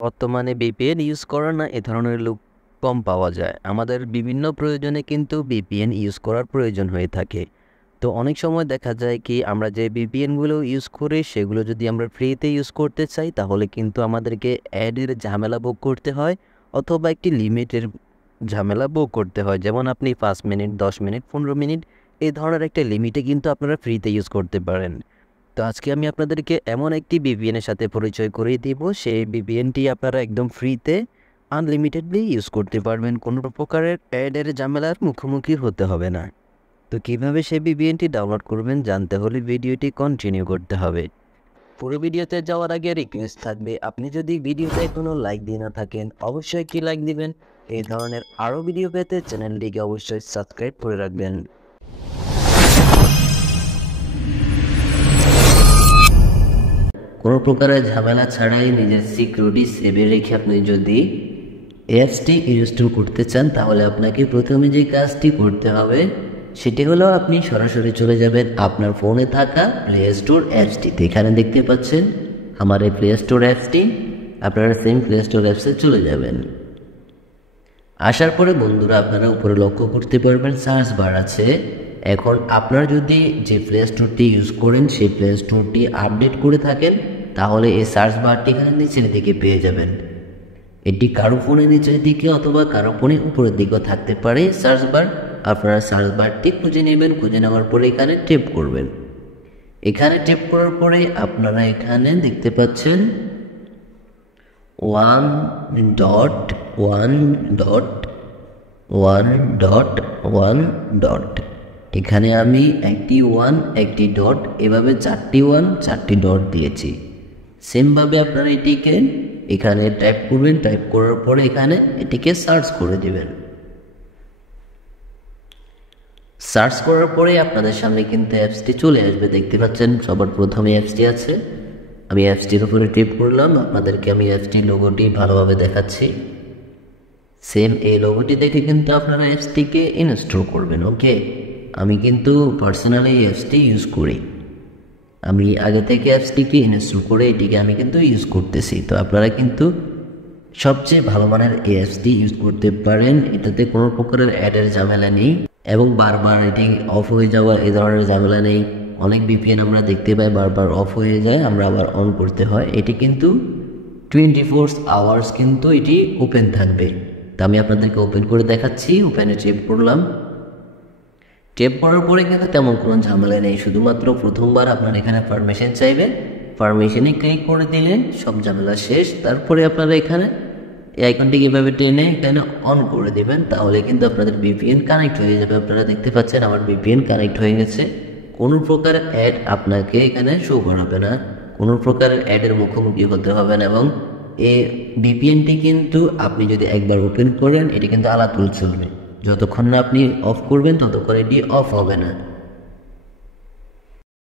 বর্তমানে VPN use করে না এ ধরনের লোক কম পাওয়া যায়। আমাদের বিভিন্ন প্রয়োজনে কিন্তু VPN ইউজ করার প্রয়োজন হয়ে থাকে। তো অনেক সময় দেখা যায় কি আমরা যে VPNগুলো ইউজ করি সেগুলো যদি আমরা ফ্রিতে ইউজ করতে চাই তাহলে কিন্তু আমাদেরকে অ্যাডের ঝামেলা ভোগ করতে হয় অথবা একটি লিমিটের ঝামেলা ভোগ করতে হয়। যেমন আপনি 5 মিনিট, 10 মিনিট, 15 মিনিট এই ধরনের একটা লিমিটে কিন্তু আপনারা ফ্রিতে ইউজ করতে পারেন। তো আজকে আমি আপনাদেরকে এমন একটি VPN-এর সাথে পরিচয় করিয়ে দিব, সেই VPN-টি আপনারা একদম ফ্রিতে আনলিমিটেডলি ইউজ করতে পারবেন। কোনো প্রকারের অ্যাডের ঝামেলার মুখোমুখি হতে হবে না। তো কীভাবে সেই VPN-টি ডাউনলোড করবেন জানতে হলে ভিডিওটি কন্টিনিউ করতে হবে। পুরো ভিডিওতে যাওয়ার আগে রিকোয়েস্ট থাকবে, আপনি যদি ভিডিওতে এখনও লাইক দিয়ে না থাকেন অবশ্যই একটি লাইক দিবেন। এই ধরনের আরও ভিডিও পেতে চ্যানেলটিকে অবশ্যই সাবস্ক্রাইব করে রাখবেন। কোনো প্রকারের ঝামেলা ছাড়াই নিজের সিকিউরিটি সেভে রেখে আপনি যদি অ্যাপসটি ইনস্টল করতে চান তাহলে আপনাকে প্রথমে যে কাজটি করতে হবে সেটি হলো আপনি সরাসরি চলে যাবেন আপনার ফোনে থাকা প্লে স্টোর অ্যাপসটিতে। এখানে দেখতে পাচ্ছেন আমার এই প্লে স্টোর অ্যাপসটি, আপনারা সেম প্লে স্টোর অ্যাপসে চলে যাবেন। আসার পরে বন্ধুরা আপনারা উপরে লক্ষ্য করতে পারবেন সার্চ বার আছে। এখন আপনারা যদি যে প্লে স্টোরটি ইউজ করেন সেই প্লে স্টোরটি আপডেট করে থাকেন তাহলে এই সার্চ বারটি এখানে নিচের দিকে পেয়ে যাবেন। এটি কারো ফোনে নিচের দিকে অথবা কারো ফোনে উপরের দিকেও থাকতে পারে সার্চ বার। আপনারা সার্চ বারটি খুঁজে নেবেন, খুঁজে নেওয়ার পরে এখানে ট্যাপ করবেন। এখানে ট্যাপ করার পরে আপনারা এখানে দেখতে পাচ্ছেন 1.1.1.1. এখানে আমি একটি 1 একটি ডট এভাবে 4টি 1 4টি ডট দিয়েছি। সেমভাবে আপনারা এটিকে এখানে টাইপ করবেন, টাইপ করার পরে এখানে এটিকে সার্চ করে দেবেন। সার্চ করার পরে আপনাদের সামনে কিন্তু অ্যাপসটি চলে আসবে। দেখতে পাচ্ছেন সবার প্রথমে অ্যাপসটি আছে, আমি অ্যাপসটির উপরে টিপ করলাম। আপনাদেরকে আমি অ্যাপসটির লোগোটি ভালোভাবে দেখাচ্ছি। সেম এই লোগোটি দেখে কিন্তু আপনারা অ্যাপসটিকে ইনস্টল করবেন। ওকে, আমি কিন্তু পার্সোনালি এই অ্যাপসটি ইউজ করি, আমি আগে থেকে অ্যাপসটিকে ইনস্টল করে এটিকে আমি কিন্তু ইউজ করতেছি। তো আপনারা কিন্তু সবচেয়ে ভালো মানের এই অ্যাপসটি ইউজ করতে পারেন। এটাতে কোনো প্রকারের অ্যাডের ঝামেলা নেই এবং বারবার এটি অফ হয়ে যাওয়া এই ধরনের ঝামেলা নেই। অনেক VPN আমরা দেখতে পাই বারবার অফ হয়ে যায়, আমরা আবার অন করতে হয়। এটি কিন্তু 24 আওয়ার্স কিন্তু এটি ওপেন থাকবে। তো আমি আপনাদেরকে ওপেন করে দেখাচ্ছি। ওপেনে ট্যাপ করলাম, ট্যাপ করার পরে কিন্তু তেমন কোনো ঝামেলা নেই। শুধুমাত্র প্রথমবার আপনার এখানে পারমিশন চাইবেন, পারমিশনে ক্লিক করে দিলেন সব ঝামেলা শেষ। তারপরে আপনারা এখানে এই আইকনটিকে এভাবে টেনে এখানে অন করে দেবেন, তাহলে কিন্তু আপনাদের VPN কানেক্ট হয়ে যাবে। আপনারা দেখতে পাচ্ছেন আমার VPN কানেক্ট হয়ে গেছে। কোনো প্রকার অ্যাড আপনাকে এখানে শো করাবে না, কোনো প্রকারের অ্যাডের মুখোমুখি হতে হবে না। এবং এই VPNটি কিন্তু আপনি যদি একবার ওপেন করেন এটি কিন্তু আলাদা চলবে, যতক্ষণ না আপনি অফ করবেন ততক্ষণ এটি অফ হবে না।